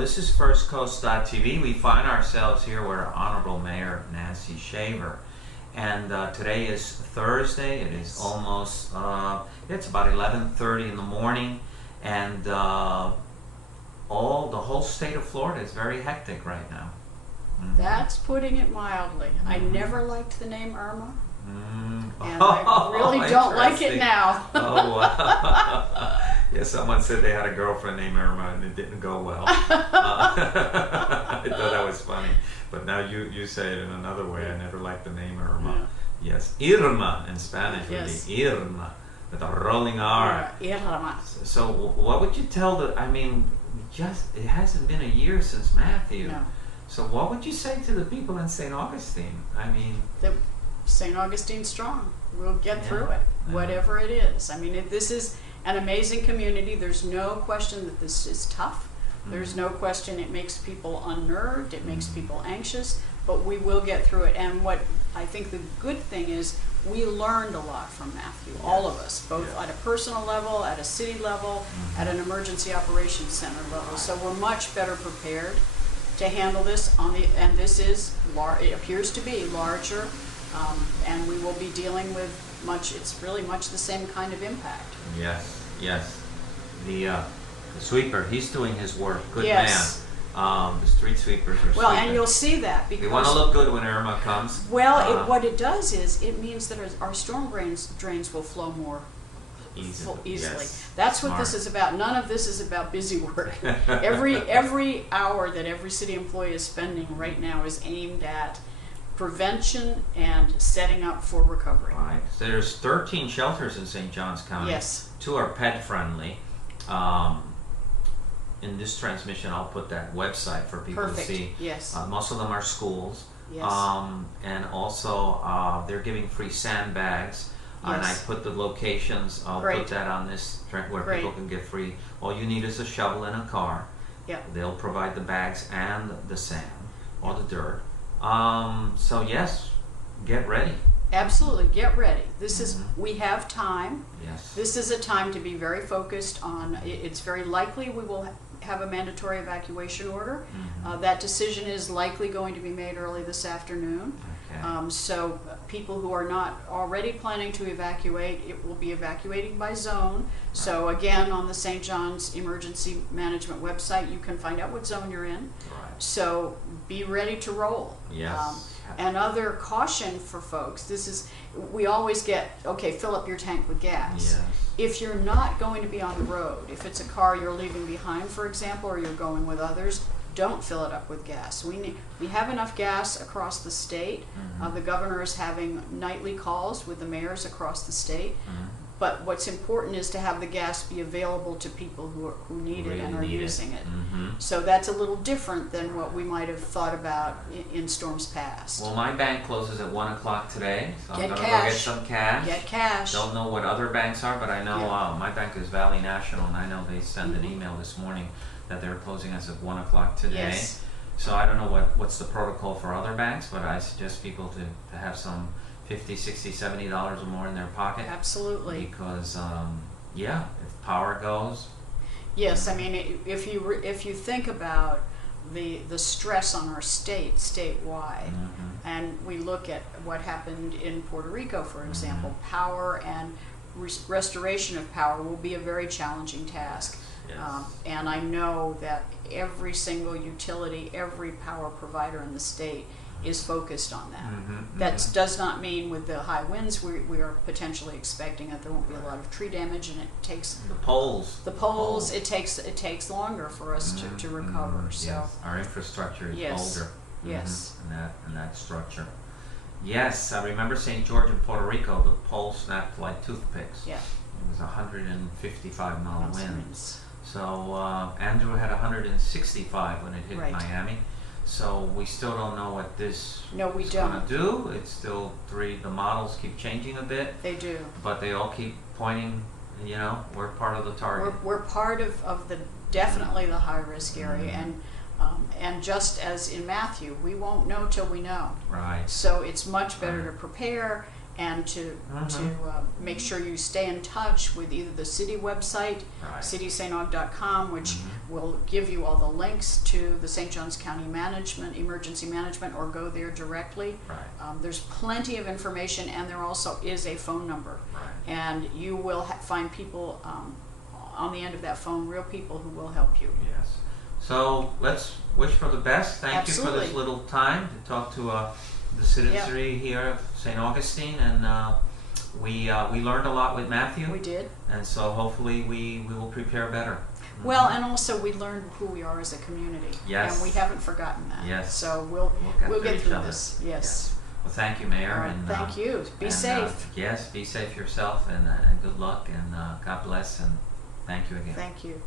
this is FirstCoast.tv. We find ourselves here with our Honorable Mayor Nancy Shaver. And today is Thursday. It is almost, it's about 11:30 in the morning. And the whole state of Florida is very hectic right now. That's putting it mildly. I never liked the name Irma. And I really don't like it now. Oh, wow. Yeah, someone said they had a girlfriend named Irma and it didn't go well. I thought that was funny. But now you say it in another way. I never liked the name Irma. Yeah. Yes, Irma in Spanish would be Irma with a rolling R. Irma. So what would you tell the, I mean, it hasn't been a year since Matthew. No. So what would you say to the people in St. Augustine? I mean... St. Augustine's strong. We'll get through it, whatever it is. I mean, this is an amazing community. There's no question that this is tough. There's no question it makes people unnerved. It makes people anxious. But we will get through it. And what I think the good thing is, we learned a lot from Matthew, all of us, both at a personal level, at a city level, at an emergency operations center level. So we're much better prepared to handle this. And this is, it appears to be larger. And we will be dealing with it's really much the same kind of impact. Yes, yes. The sweeper, he's doing his work. Good man. The street sweepers are well, sweeping. And you'll see that because... We want to look good when Irma comes. Well, what it does is, it means that our storm drains will flow more easily. Yes. That's what this is about. None of this is about busy work. Every hour that every city employee is spending right now is aimed at prevention and setting up for recovery. Right. So there's 13 shelters in St. Johns County. Yes. 2 are pet friendly. In this transmission, I'll put that website for people to see. Yes. Most of them are schools. Yes. And also they're giving free sandbags. And I put the locations. I'll put that on this where people can get free. All you need is a shovel and a car. Yeah. They'll provide the bags and the sand or the dirt. So yes, get ready. Absolutely, get ready. This is, we have time. Yes. This is a time to be very focused on, it's very likely we will have a mandatory evacuation order. That decision is likely going to be made early this afternoon. Okay. So people who are not already planning to evacuate, it will be evacuating by zone. So again, on the St. John's Emergency Management website, you can find out what zone you're in. So be ready to roll. Yes. And other caution for folks, we always get, okay, fill up your tank with gas. Yes. If you're not going to be on the road, if it's a car you're leaving behind, for example, or you're going with others, don't fill it up with gas. We have enough gas across the state. The governor is having nightly calls with the mayors across the state. But what's important is to have the gas be available to people who need it and are using it. So that's a little different than what we might have thought about in storms past. Well, my bank closes at 1 o'clock today, so I'm going to go get some cash. Get cash. Don't know what other banks are, but I know my bank is Valley National, and I know they sent an email this morning that they're closing us at 1 o'clock today. Yes. So I don't know what's the protocol for other banks, but I suggest people to have some $50, $60, $70 or more in their pocket. Absolutely. Because, if power goes. Yes, I mean, if you think about the stress on our statewide, and we look at what happened in Puerto Rico, for example, power and restoration of power will be a very challenging task. Yes. And I know that every single utility, every power provider in the state is focused on that. That does not mean with the high winds we are potentially expecting that there won't be a lot of tree damage, and it takes the poles. It takes longer for us to recover. So yes. Our infrastructure is older. Yes. And that structure. Yes, I remember St. George in Puerto Rico. The poles snapped like toothpicks. Yeah. It was 155-mile winds. So Andrew had 165 when it hit Miami. So we still don't know what this is going to do. It's still the models keep changing a bit. They do. But they all keep pointing, we're part of the target. We're part of definitely the high risk area. And just as in Matthew, we won't know till we know. Right. So it's much better to prepare and to make sure you stay in touch with either the city website, Right. citystsaug.com, which will give you all the links to the St. Johns County Management, Emergency Management, or go there directly. Right. There's plenty of information, and there also is a phone number. Right. And you will find people on the end of that phone, real people who will help you. Yes. So let's wish for the best. Thank you for Absolutely. this little time to talk to the citizenry here of St. Augustine, and we learned a lot with Matthew. We did. And so hopefully we will prepare better. Well, and also we learned who we are as a community. Yes. And we haven't forgotten that. Yes. So we'll get each through other. this. Yes. Well, thank you, Mayor. All right, And thank you. Be and, safe. Yes, be safe yourself, and good luck, and God bless, and thank you again. Thank you.